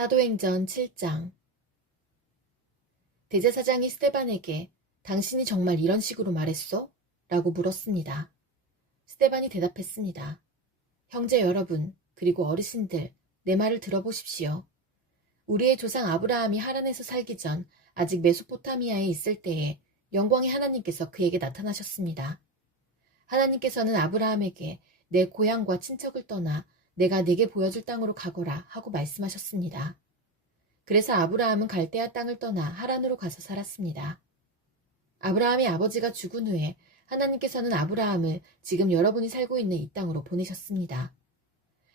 사도행전 7장. 대제사장이 스데반에게 당신이 정말 이런 식으로 말했소? 라고 물었습니다. 스데반이 대답했습니다. 형제 여러분, 그리고 어르신들, 내 말을 들어보십시오. 우리의 조상 아브라함이 하란에서 살기 전 아직 메소포타미아에 있을 때에 영광의 하나님께서 그에게 나타나셨습니다. 하나님께서는 아브라함에게 내 고향과 친척을 떠나 내가 네게 보여줄 땅으로 가거라 하고 말씀하셨습니다. 그래서 아브라함은 갈대아 땅을 떠나 하란으로 가서 살았습니다. 아브라함의 아버지가 죽은 후에 하나님께서는 아브라함을 지금 여러분이 살고 있는 이 땅으로 보내셨습니다.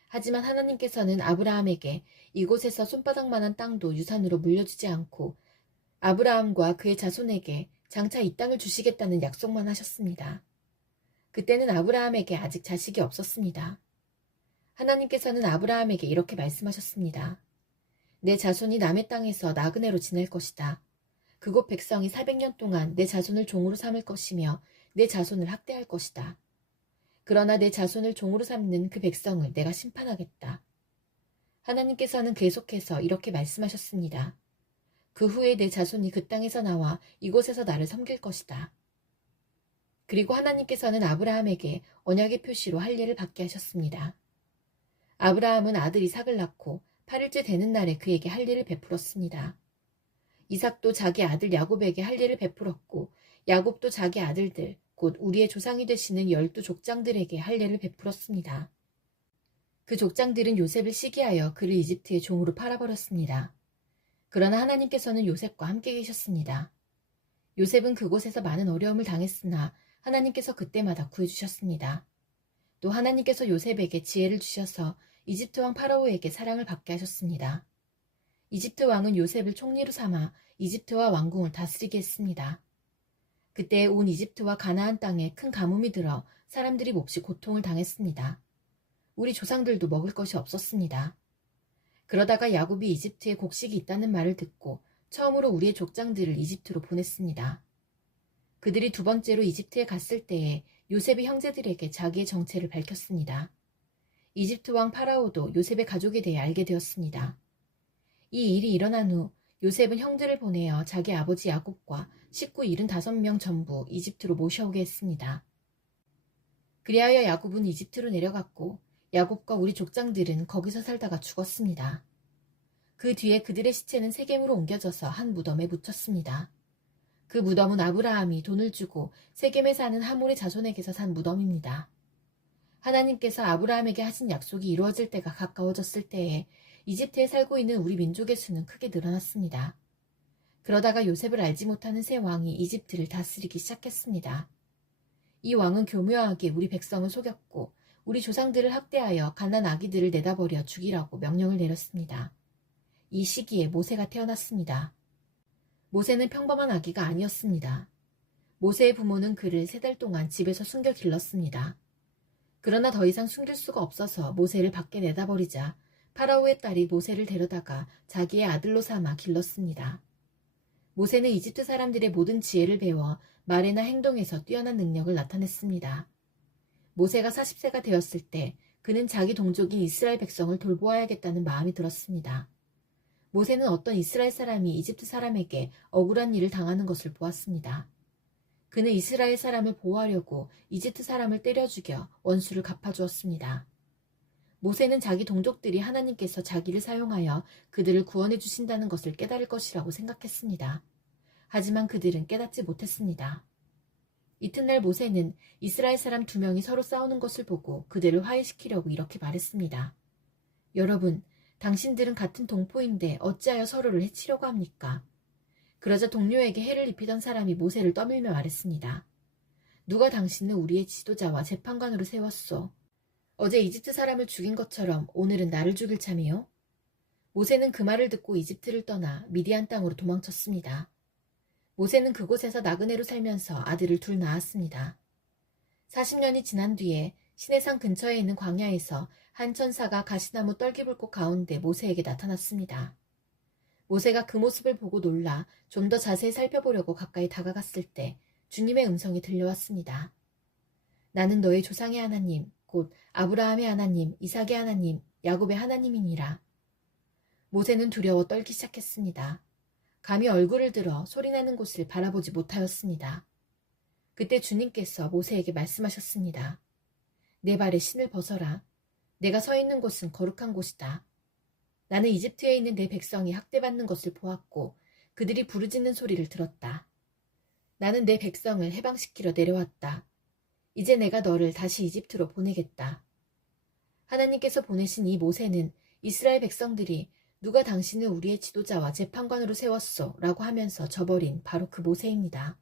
하지만 하나님께서는 아브라함에게 이곳에서 손바닥만한 땅도 유산으로 물려주지 않고 아브라함과 그의 자손에게 장차 이 땅을 주시겠다는 약속만 하셨습니다. 그때는 아브라함에게 아직 자식이 없었습니다. 하나님께서는 아브라함에게 이렇게 말씀하셨습니다. 내 자손이 남의 땅에서 나그네로 지낼 것이다. 그곳 백성이 400년 동안 내 자손을 종으로 삼을 것이며 내 자손을 학대할 것이다. 그러나 내 자손을 종으로 삼는 그 백성을 내가 심판하겠다. 하나님께서는 계속해서 이렇게 말씀하셨습니다. 그 후에 내 자손이 그 땅에서 나와 이곳에서 나를 섬길 것이다. 그리고 하나님께서는 아브라함에게 언약의 표시로 할례를 받게 하셨습니다. 아브라함은 아들 이삭을 낳고 8일째 되는 날에 그에게 할례를 베풀었습니다. 이삭도 자기 아들 야곱에게 할례를 베풀었고 야곱도 자기 아들들 곧 우리의 조상이 되시는 12 족장들에게 할례를 베풀었습니다. 그 족장들은 요셉을 시기하여 그를 이집트의 종으로 팔아버렸습니다. 그러나 하나님께서는 요셉과 함께 계셨습니다. 요셉은 그곳에서 많은 어려움을 당했으나 하나님께서 그때마다 구해주셨습니다. 또 하나님께서 요셉에게 지혜를 주셔서 이집트 왕 파라오에게 사랑을 받게 하셨습니다. 이집트 왕은 요셉을 총리로 삼아 이집트와 왕궁을 다스리게 했습니다. 그때 온 이집트와 가나안 땅에 큰 가뭄이 들어 사람들이 몹시 고통을 당했습니다. 우리 조상들도 먹을 것이 없었습니다. 그러다가 야곱이 이집트에 곡식이 있다는 말을 듣고 처음으로 우리의 족장들을 이집트로 보냈습니다. 그들이 두 번째로 이집트에 갔을 때에 요셉의 형제들에게 자기의 정체를 밝혔습니다. 이집트 왕 파라오도 요셉의 가족에 대해 알게 되었습니다. 이 일이 일어난 후 요셉은 형들을 보내어 자기 아버지 야곱과 식구 75명 전부 이집트로 모셔오게 했습니다. 그리하여 야곱은 이집트로 내려갔고 야곱과 우리 족장들은 거기서 살다가 죽었습니다. 그 뒤에 그들의 시체는 세겜으로 옮겨져서 한 무덤에 묻혔습니다. 그 무덤은 아브라함이 돈을 주고 세겜에 사는 하몰의 자손에게서 산 무덤입니다. 하나님께서 아브라함에게 하신 약속이 이루어질 때가 가까워졌을 때에 이집트에 살고 있는 우리 민족의 수는 크게 늘어났습니다. 그러다가 요셉을 알지 못하는 새 왕이 이집트를 다스리기 시작했습니다. 이 왕은 교묘하게 우리 백성을 속였고 우리 조상들을 학대하여 갓난 아기들을 내다버려 죽이라고 명령을 내렸습니다. 이 시기에 모세가 태어났습니다. 모세는 평범한 아기가 아니었습니다. 모세의 부모는 그를 3달 동안 집에서 숨겨 길렀습니다. 그러나 더 이상 숨길 수가 없어서 모세를 밖에 내다버리자 파라오의 딸이 모세를 데려다가 자기의 아들로 삼아 길렀습니다. 모세는 이집트 사람들의 모든 지혜를 배워 말이나 행동에서 뛰어난 능력을 나타냈습니다. 모세가 40세가 되었을 때 그는 자기 동족인 이스라엘 백성을 돌보아야겠다는 마음이 들었습니다. 모세는 어떤 이스라엘 사람이 이집트 사람에게 억울한 일을 당하는 것을 보았습니다. 그는 이스라엘 사람을 보호하려고 이집트 사람을 때려 죽여 원수를 갚아주었습니다. 모세는 자기 동족들이 하나님께서 자기를 사용하여 그들을 구원해 주신다는 것을 깨달을 것이라고 생각했습니다. 하지만 그들은 깨닫지 못했습니다. 이튿날 모세는 이스라엘 사람 2명이 서로 싸우는 것을 보고 그들을 화해시키려고 이렇게 말했습니다. 여러분, 당신들은 같은 동포인데 어찌하여 서로를 해치려고 합니까? 그러자 동료에게 해를 입히던 사람이 모세를 떠밀며 말했습니다. 누가 당신을 우리의 지도자와 재판관으로 세웠소? 어제 이집트 사람을 죽인 것처럼 오늘은 나를 죽일 참이요? 모세는 그 말을 듣고 이집트를 떠나 미디안 땅으로 도망쳤습니다. 모세는 그곳에서 나그네로 살면서 아들을 2 낳았습니다. 40년이 지난 뒤에 시내산 근처에 있는 광야에서 한 천사가 가시나무 떨기불꽃 가운데 모세에게 나타났습니다. 모세가 그 모습을 보고 놀라 좀 더 자세히 살펴보려고 가까이 다가갔을 때 주님의 음성이 들려왔습니다. 나는 너의 조상의 하나님, 곧 아브라함의 하나님, 이삭의 하나님, 야곱의 하나님이니라. 모세는 두려워 떨기 시작했습니다. 감히 얼굴을 들어 소리나는 곳을 바라보지 못하였습니다. 그때 주님께서 모세에게 말씀하셨습니다. 내 발에 신을 벗어라. 내가 서 있는 곳은 거룩한 곳이다. 나는 이집트에 있는 내 백성이 학대받는 것을 보았고 그들이 부르짖는 소리를 들었다. 나는 내 백성을 해방시키러 내려왔다. 이제 내가 너를 다시 이집트로 보내겠다. 하나님께서 보내신 이 모세는 이스라엘 백성들이 누가 당신을 우리의 지도자와 재판관으로 세웠소? 라고 하면서 저버린 바로 그 모세입니다.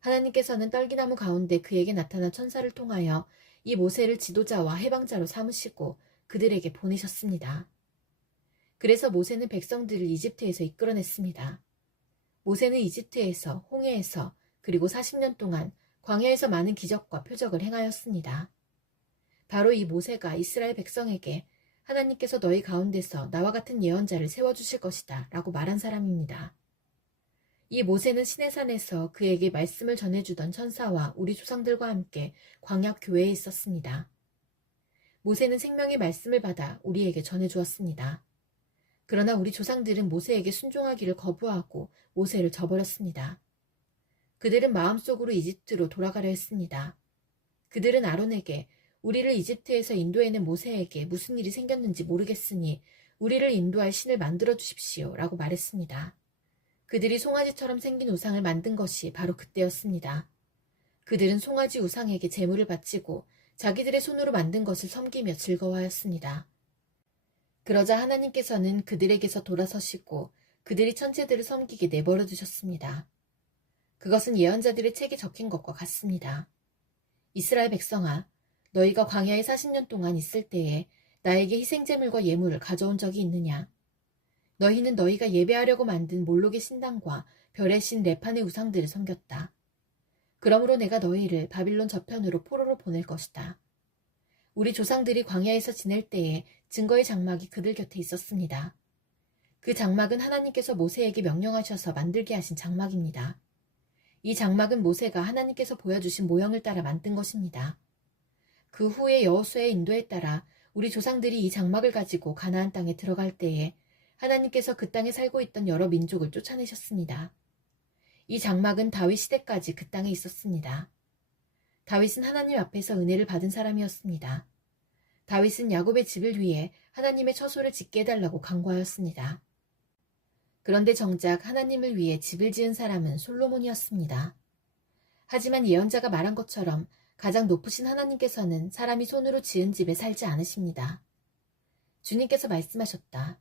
하나님께서는 떨기나무 가운데 그에게 나타난 천사를 통하여 이 모세를 지도자와 해방자로 삼으시고 그들에게 보내셨습니다. 그래서 모세는 백성들을 이집트에서 이끌어냈습니다. 모세는 이집트에서, 홍해에서, 그리고 40년 동안 광야에서 많은 기적과 표적을 행하였습니다. 바로 이 모세가 이스라엘 백성에게 하나님께서 너희 가운데서 나와 같은 예언자를 세워주실 것이다 라고 말한 사람입니다. 이 모세는 시내산에서 그에게 말씀을 전해주던 천사와 우리 조상들과 함께 광야 교회에 있었습니다. 모세는 생명의 말씀을 받아 우리에게 전해주었습니다. 그러나 우리 조상들은 모세에게 순종하기를 거부하고 모세를 저버렸습니다. 그들은 마음속으로 이집트로 돌아가려 했습니다. 그들은 아론에게 우리를 이집트에서 인도해낸 모세에게 무슨 일이 생겼는지 모르겠으니 우리를 인도할 신을 만들어 주십시오 라고 말했습니다. 그들이 송아지처럼 생긴 우상을 만든 것이 바로 그때였습니다. 그들은 송아지 우상에게 제물을 바치고 자기들의 손으로 만든 것을 섬기며 즐거워하였습니다. 그러자 하나님께서는 그들에게서 돌아서시고 그들이 천체들을 섬기게 내버려 두셨습니다. 그것은 예언자들의 책에 적힌 것과 같습니다. 이스라엘 백성아, 너희가 광야에 40년 동안 있을 때에 나에게 희생제물과 예물을 가져온 적이 있느냐? 너희는 너희가 예배하려고 만든 몰록의 신당과 별의 신 레판의 우상들을 섬겼다. 그러므로 내가 너희를 바빌론 저편으로 포로로 보낼 것이다. 우리 조상들이 광야에서 지낼 때에 증거의 장막이 그들 곁에 있었습니다. 그 장막은 하나님께서 모세에게 명령하셔서 만들게 하신 장막입니다. 이 장막은 모세가 하나님께서 보여주신 모형을 따라 만든 것입니다. 그 후에 여호수아의 인도에 따라 우리 조상들이 이 장막을 가지고 가나안 땅에 들어갈 때에 하나님께서 그 땅에 살고 있던 여러 민족을 쫓아내셨습니다. 이 장막은 다윗 시대까지 그 땅에 있었습니다. 다윗은 하나님 앞에서 은혜를 받은 사람이었습니다. 다윗은 야곱의 집을 위해 하나님의 처소를 짓게 해달라고 간구하였습니다. 그런데 정작 하나님을 위해 집을 지은 사람은 솔로몬이었습니다. 하지만 예언자가 말한 것처럼 가장 높으신 하나님께서는 사람이 손으로 지은 집에 살지 않으십니다. 주님께서 말씀하셨다.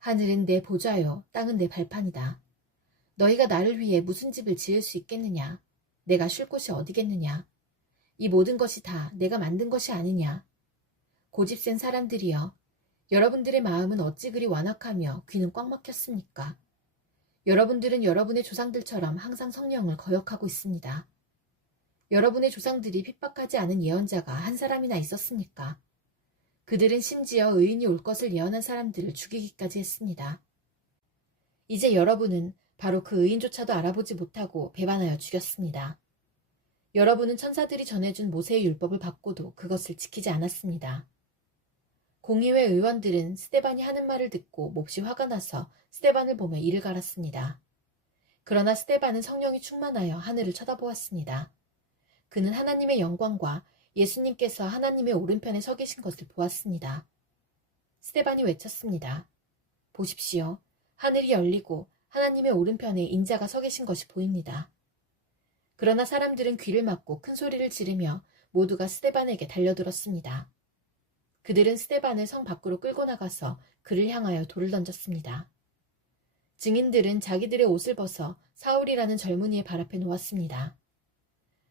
하늘은 내 보좌요, 땅은 내 발판이다. 너희가 나를 위해 무슨 집을 지을 수 있겠느냐? 내가 쉴 곳이 어디겠느냐? 이 모든 것이 다 내가 만든 것이 아니냐? 고집센 사람들이여, 여러분들의 마음은 어찌 그리 완악하며 귀는 꽉 막혔습니까? 여러분들은 여러분의 조상들처럼 항상 성령을 거역하고 있습니다. 여러분의 조상들이 핍박하지 않은 예언자가 한 사람이나 있었습니까? 그들은 심지어 의인이 올 것을 예언한 사람들을 죽이기까지 했습니다. 이제 여러분은 바로 그 의인조차도 알아보지 못하고 배반하여 죽였습니다. 여러분은 천사들이 전해준 모세의 율법을 받고도 그것을 지키지 않았습니다. 공의회 의원들은 스데반이 하는 말을 듣고 몹시 화가 나서 스데반을 보며 이를 갈았습니다. 그러나 스데반은 성령이 충만하여 하늘을 쳐다보았습니다. 그는 하나님의 영광과 예수님께서 하나님의 오른편에 서 계신 것을 보았습니다. 스데반이 외쳤습니다. 보십시오. 하늘이 열리고 하나님의 오른편에 인자가 서 계신 것이 보입니다. 그러나 사람들은 귀를 막고 큰 소리를 지르며 모두가 스데반에게 달려들었습니다. 그들은 스데반을 성 밖으로 끌고 나가서 그를 향하여 돌을 던졌습니다. 증인들은 자기들의 옷을 벗어 사울이라는 젊은이의 발 앞에 놓았습니다.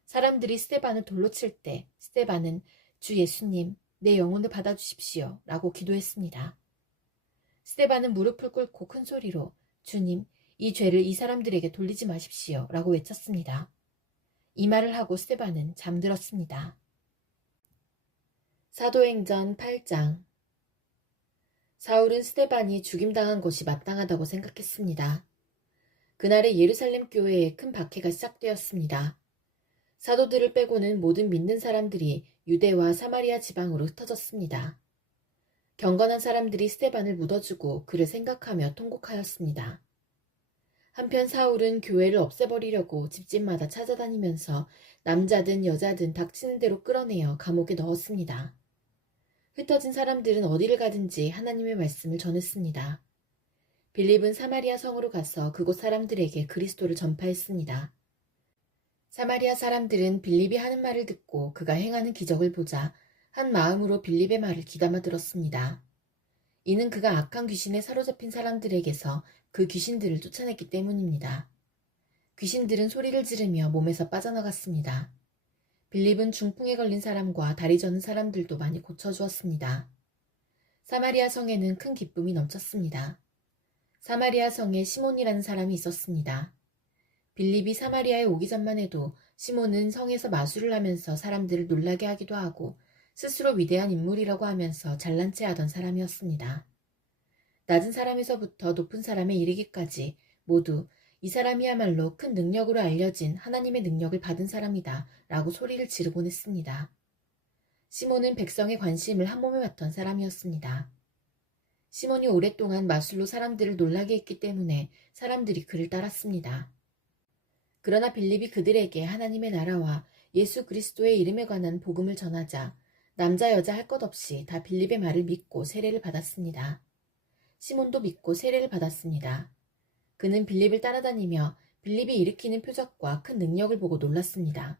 사람들이 스데반을 돌로 칠 때 스데반은 주 예수님, 내 영혼을 받아주십시오 라고 기도했습니다. 스데반은 무릎을 꿇고 큰 소리로 주님, 이 죄를 이 사람들에게 돌리지 마십시오 라고 외쳤습니다. 이 말을 하고 스데반은 잠들었습니다. 사도행전 8장. 사울은 스데반이 죽임당한 것이 마땅하다고 생각했습니다. 그날에 예루살렘 교회에 큰 박해가 시작되었습니다. 사도들을 빼고는 모든 믿는 사람들이 유대와 사마리아 지방으로 흩어졌습니다. 경건한 사람들이 스데반을 묻어주고 그를 생각하며 통곡하였습니다. 한편 사울은 교회를 없애버리려고 집집마다 찾아다니면서 남자든 여자든 닥치는 대로 끌어내어 감옥에 넣었습니다. 흩어진 사람들은 어디를 가든지 하나님의 말씀을 전했습니다. 빌립은 사마리아 성으로 가서 그곳 사람들에게 그리스도를 전파했습니다. 사마리아 사람들은 빌립이 하는 말을 듣고 그가 행하는 기적을 보자 한 마음으로 빌립의 말을 귀담아 들었습니다. 이는 그가 악한 귀신에 사로잡힌 사람들에게서 그 귀신들을 쫓아냈기 때문입니다. 귀신들은 소리를 지르며 몸에서 빠져나갔습니다. 빌립은 중풍에 걸린 사람과 다리 저는 사람들도 많이 고쳐주었습니다. 사마리아 성에는 큰 기쁨이 넘쳤습니다. 사마리아 성에 시몬이라는 사람이 있었습니다. 빌립이 사마리아에 오기 전만 해도 시몬은 성에서 마술을 하면서 사람들을 놀라게 하기도 하고 스스로 위대한 인물이라고 하면서 잘난 체 하던 사람이었습니다. 낮은 사람에서부터 높은 사람에 이르기까지 모두 이 사람이야말로 큰 능력으로 알려진 하나님의 능력을 받은 사람이다 라고 소리를 지르곤 했습니다. 시몬은 백성의 관심을 한몸에 맡던 사람이었습니다. 시몬이 오랫동안 마술로 사람들을 놀라게 했기 때문에 사람들이 그를 따랐습니다. 그러나 빌립이 그들에게 하나님의 나라와 예수 그리스도의 이름에 관한 복음을 전하자 남자 여자 할 것 없이 다 빌립의 말을 믿고 세례를 받았습니다. 시몬도 믿고 세례를 받았습니다. 그는 빌립을 따라다니며 빌립이 일으키는 표적과 큰 능력을 보고 놀랐습니다.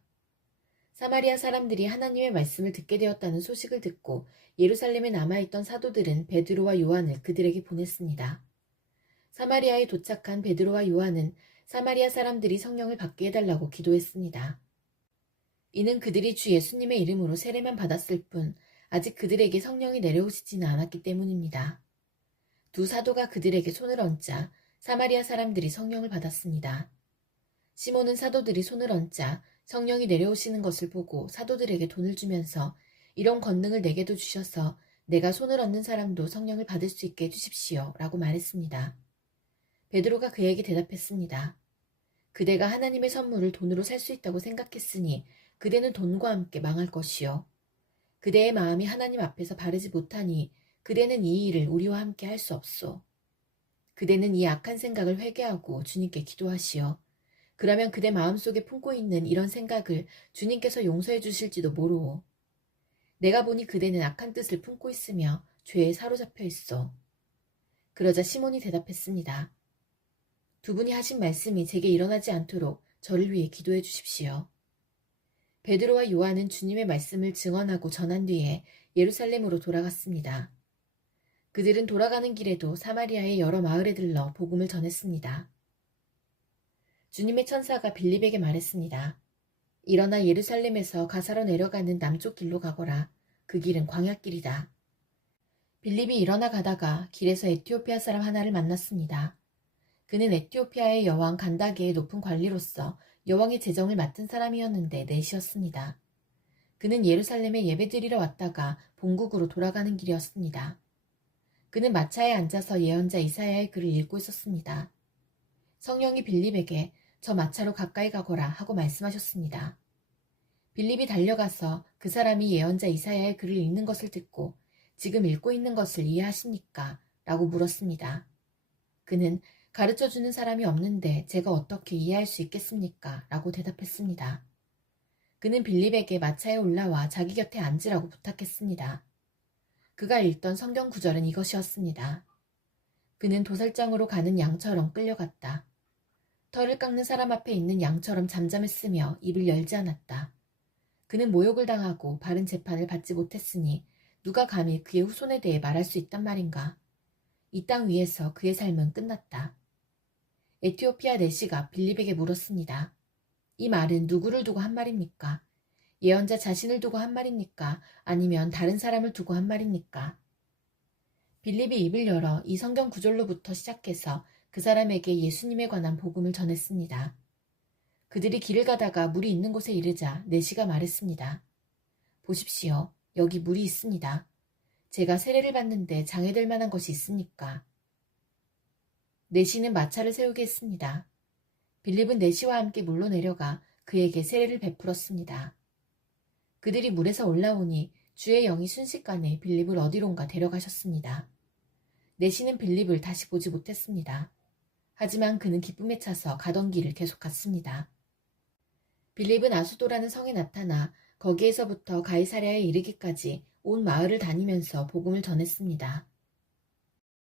사마리아 사람들이 하나님의 말씀을 듣게 되었다는 소식을 듣고 예루살렘에 남아있던 사도들은 베드로와 요한을 그들에게 보냈습니다. 사마리아에 도착한 베드로와 요한은 사마리아 사람들이 성령을 받게 해달라고 기도했습니다. 이는 그들이 주 예수님의 이름으로 세례만 받았을 뿐 아직 그들에게 성령이 내려오시지는 않았기 때문입니다. 두 사도가 그들에게 손을 얹자 사마리아 사람들이 성령을 받았습니다. 시몬은 사도들이 손을 얹자 성령이 내려오시는 것을 보고 사도들에게 돈을 주면서 이런 권능을 내게도 주셔서 내가 손을 얹는 사람도 성령을 받을 수 있게 해주십시오 라고 말했습니다. 베드로가 그에게 대답했습니다. 그대가 하나님의 선물을 돈으로 살 수 있다고 생각했으니 그대는 돈과 함께 망할 것이요. 그대의 마음이 하나님 앞에서 바르지 못하니 그대는 이 일을 우리와 함께 할 수 없소. 그대는 이 악한 생각을 회개하고 주님께 기도하시오. 그러면 그대 마음속에 품고 있는 이런 생각을 주님께서 용서해 주실지도 모르오. 내가 보니 그대는 악한 뜻을 품고 있으며 죄에 사로잡혀 있어. 그러자 시몬이 대답했습니다. 두 분이 하신 말씀이 제게 일어나지 않도록 저를 위해 기도해 주십시오. 베드로와 요한은 주님의 말씀을 증언하고 전한 뒤에 예루살렘으로 돌아갔습니다. 그들은 돌아가는 길에도 사마리아의 여러 마을에 들러 복음을 전했습니다. 주님의 천사가 빌립에게 말했습니다. 일어나 예루살렘에서 가사로 내려가는 남쪽 길로 가거라. 그 길은 광야길이다. 빌립이 일어나 가다가 길에서 에티오피아 사람 하나를 만났습니다. 그는 에티오피아의 여왕 간다게의 높은 관리로서 여왕의 재정을 맡은 사람이었는데 넷이었습니다. 그는 예루살렘에 예배드리러 왔다가 본국으로 돌아가는 길이었습니다. 그는 마차에 앉아서 예언자 이사야의 글을 읽고 있었습니다. 성령이 빌립에게 저 마차로 가까이 가거라 하고 말씀하셨습니다. 빌립이 달려가서 그 사람이 예언자 이사야의 글을 읽는 것을 듣고 지금 읽고 있는 것을 이해하십니까? 라고 물었습니다. 그는 가르쳐주는 사람이 없는데 제가 어떻게 이해할 수 있겠습니까? 라고 대답했습니다. 그는 빌립에게 마차에 올라와 자기 곁에 앉으라고 부탁했습니다. 그가 읽던 성경 구절은 이것이었습니다. 그는 도살장으로 가는 양처럼 끌려갔다. 털을 깎는 사람 앞에 있는 양처럼 잠잠했으며 입을 열지 않았다. 그는 모욕을 당하고 바른 재판을 받지 못했으니 누가 감히 그의 후손에 대해 말할 수 있단 말인가. 이 땅 위에서 그의 삶은 끝났다. 에티오피아 내시가 빌립에게 물었습니다. 이 말은 누구를 두고 한 말입니까? 예언자 자신을 두고 한 말입니까? 아니면 다른 사람을 두고 한 말입니까? 빌립이 입을 열어 이 성경 구절로부터 시작해서 그 사람에게 예수님에 관한 복음을 전했습니다. 그들이 길을 가다가 물이 있는 곳에 이르자 내시가 말했습니다. 보십시오. 여기 물이 있습니다. 제가 세례를 받는데 장애될 만한 것이 있습니까? 내시는 마차를 세우게 했습니다. 빌립은 내시와 함께 물로 내려가 그에게 세례를 베풀었습니다. 그들이 물에서 올라오니 주의 영이 순식간에 빌립을 어디론가 데려가셨습니다. 내시는 빌립을 다시 보지 못했습니다. 하지만 그는 기쁨에 차서 가던 길을 계속 갔습니다. 빌립은 아수도라는 성에 나타나 거기에서부터 가이사랴에 이르기까지 온 마을을 다니면서 복음을 전했습니다.